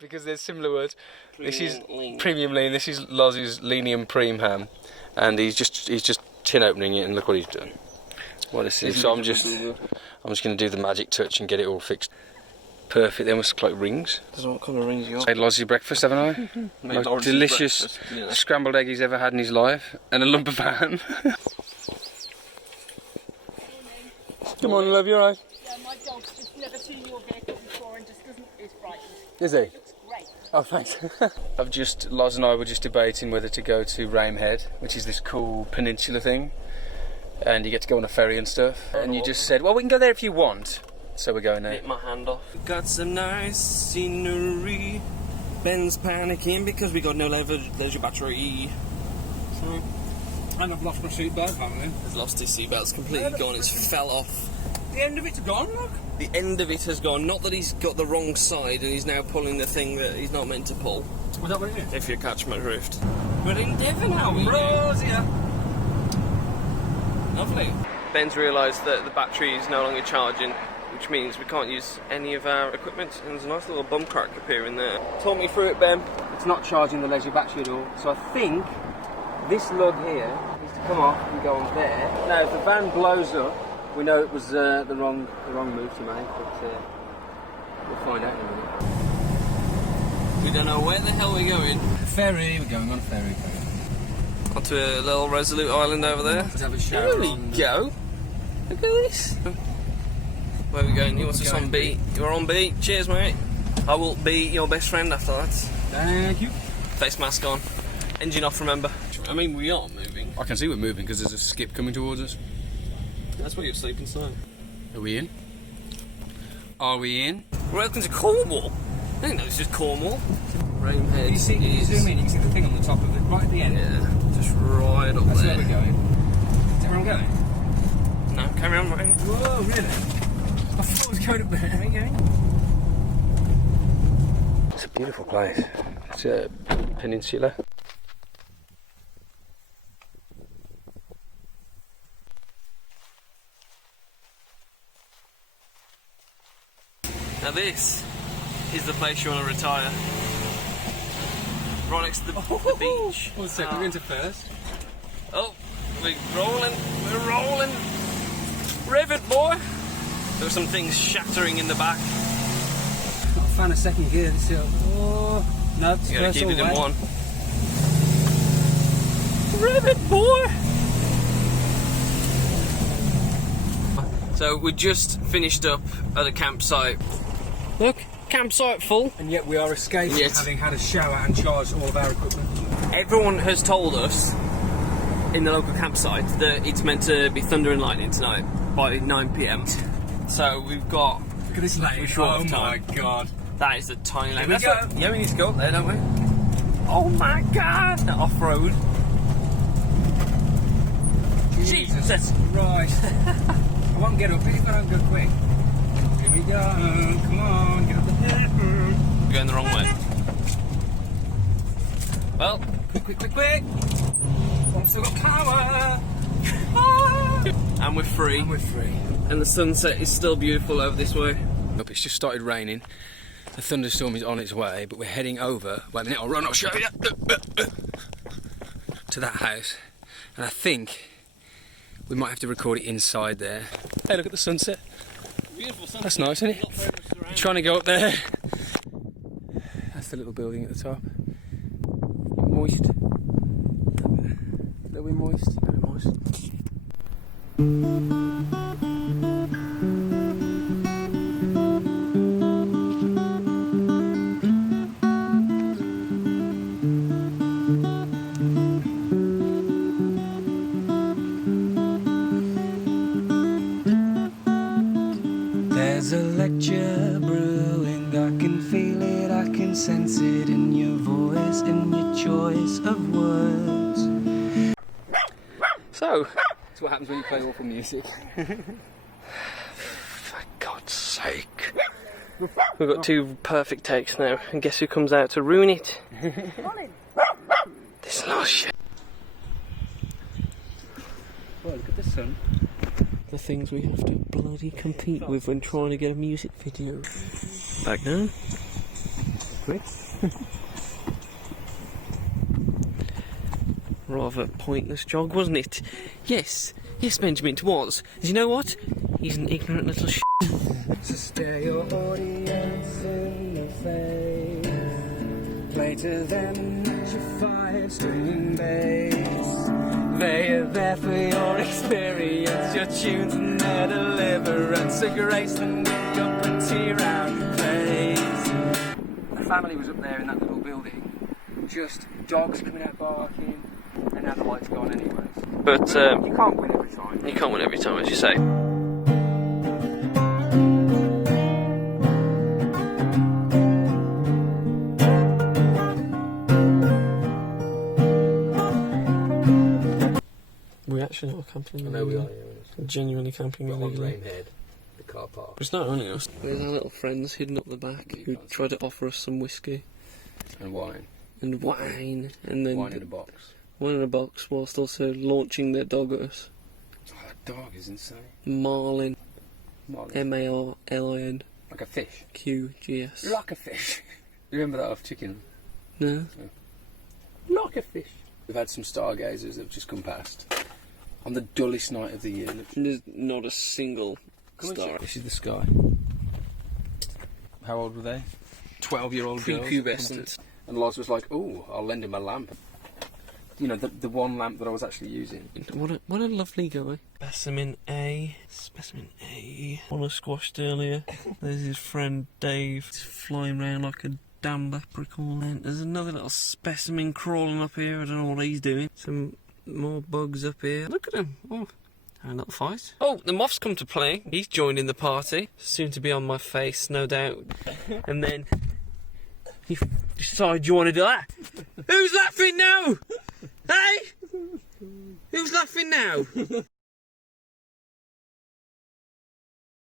because there's similar words. This is lean. premium lean. This is Loz's Lenium Preem ham, and he's just tin opening it, and look what he's done. What this is. So I'm just going to do the magic touch and get it all fixed. Perfect. They almost look like rings. Doesn't know what colour rings you got. Made Lozzie breakfast, haven't I? Most delicious scrambled egg he's ever had in his life, and a lump of ham. Good morning, love. You alright? Yeah, my dog's just never seen your vehicle before and just is frightened. Is he? It looks great. Oh, thanks. Loz and I were just debating whether to go to Ramehead, which is this cool peninsula thing, and you get to go on a ferry and stuff. And you just said, well, we can go there if you want. So we're going there. Bit my hand off. Got some nice scenery. Ben's panicking because we got no leisure battery. So, And I've lost my seatbelt, haven't I? he's lost his seatbelt's completely gone. It's fell off. The end of it's gone, look. The end of it has gone. Not that he's got the wrong side and he's now pulling the thing that he's not meant to pull. Was that what it is? If you catch my drift. We're in Devon, how are we? Rosia. Lovely. Ben's realised that the battery is no longer charging, which means we can't use any of our equipment, and there's a nice little bum crack appearing there. Talk me through it, Ben. It's not charging the leisure battery at all, so I think this lug here needs to come off and go on there. Now, if the van blows up, we know it was the wrong move to make, but we'll find out in a minute. We don't know where the hell we're going. Ferry, we're going on a ferry. Onto a little Resolute Island over there. Let's have a shower. There we go. Look at this. Where are we going? You want us on beat? You're on beat. Cheers, mate. I will be your best friend after that. Thank you. Face mask on. Engine off, remember. I mean, we are moving. I can see we're moving because there's a skip coming towards us. That's where you're sleeping, son. Are we in? Are we in? Welcome to Cornwall. I think that's just Cornwall. Ramehead. You see, you zoom in, you can see the thing on the top of it, right at the end. Yeah, just right up That's there. where we're going. Is that where I'm going? No, carry on, mate. Whoa, really? I thought I was going up there. Where are you going? It's a beautiful place. It's a peninsula. Now this is the place you want to retire. Right next to the beach. One sec, we're going to first. Oh, we're rolling. Rev it, boy. There were some things shattering in the back. Not a fan of second gear this hill. Oh, no, it's You gotta first keep all it the in way. one. Rev it, boy. So we just finished up at a campsite. Look, campsite full. And yet we are escaping having had a shower and charged all of our equipment. Everyone has told us in the local campsite that it's meant to be thunder and lightning tonight by 9 PM. So we've got. Look at this lane. short Oh of my time. god. That is the tiny lane. Here we go. Yeah, we need to go up there, don't we? Oh my god! Off road. Jesus! Right. I won't get up if I don't go quick. Here we go. Come on, get up the hill. We're going the wrong way. Well, Quick. I've still got power. and we're free. And we're free. And the sunset is still beautiful over this way. It's just started raining. The thunderstorm is on its way, but we're heading over. Wait a minute, I'll show you. To that house. And I think we might have to record it inside there. Hey, look at the sunset. Beautiful sunset. That's nice, isn't it? We're trying to go up there. That's the little building at the top. Moist. A little bit moist. Very moist. There's a lecture brewing, I can feel it, I can sense it in your voice, in your choice of words. So, that's what happens when you play awful music. For God's sake. We've got 2 perfect takes now, and guess who comes out to ruin it? This little shit. Well, look at the sun. The things we have to bloody compete with when trying to get a music video. Back now. quick. Rather pointless jog, wasn't it? Yes, yes, Benjamin, it was. And you know what? He's an ignorant little shit. So stare your audience in the face. Play to them your 5-string bass. They are there for your experience, your tunes and their deliverance. So grace them with your pretty round face. The family was up there in that little building, just dogs coming out barking, and now the light's gone anyways. But You can't win every time. you can't win every time, as you say. We're actually not camping. I know we are, Genuinely camping illegally. Rainhead, the car park. But it's not only us. There's our little friends hidden up the back who tried to offer us some whiskey And wine. and wine, and then Wine in a box. one in a box, whilst also launching their dog at us. Oh, that dog is insane. Marlin, Marlin. Marlin, Like a fish. QGS. Like a fish. You remember that off Chicken? No. Like a fish. We've had some stargazers that have just come past. On the dullest night of the year. There's not a single star. This is the sky. How old were they? 12-year-old girls. Prepubescent. And Loz was like, "Oh, I'll lend him a lamp." You know, the one lamp that I was actually using. What a lovely guy. Specimen A. One I squashed earlier. There's his friend Dave. He's flying around like a damn leprechaun. And there's another little specimen crawling up here. I don't know what he's doing. Some more bugs up here. Look at him. Oh, a little fight. Oh, the moth's come to play. He's joined in the party. Soon to be on my face, no doubt. And then you decide you want to do that. Who's laughing now? Hey? Who's laughing now?